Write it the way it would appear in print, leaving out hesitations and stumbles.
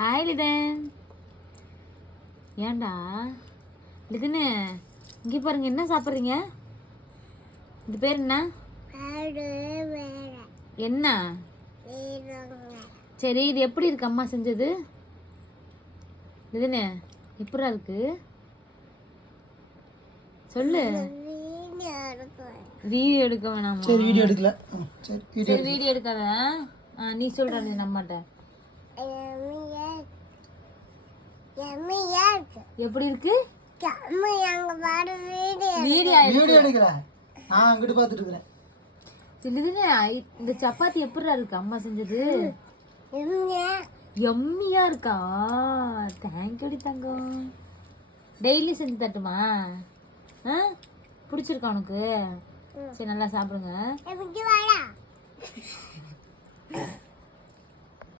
Hi Litton. ஏன்டா லிதனு இங்கே பாருங்க, என்ன சாப்பிட்றீங்க? இது பேர் என்ன? என்ன? சரி, இது எப்படி இருக்கு அம்மா செஞ்சது? லிதனு எப்படா இருக்கு சொல்லு. வீடியோ எடுக்க வேணாமா? சரி வீடியோ எடுக்கல. சரி வீடியோ எடுக்காத. நீ சொல்ற நம்மகிட்ட எப்படி இருக்கு? வீடியோ எடுக்கல, நான் அங்கிட்டு பார்த்துட்டு இருக்கிறேன். இந்த சப்பாத்தி எப்படிடா இருக்கு அம்மா செஞ்சது? எம்மியா இருக்கா? தேங்க்யூடி தங்கம். டெய்லி செஞ்சு தட்டுமா? பிடிச்சிருக்கா உனக்கு? சரி நல்லா சாப்பிடுங்க.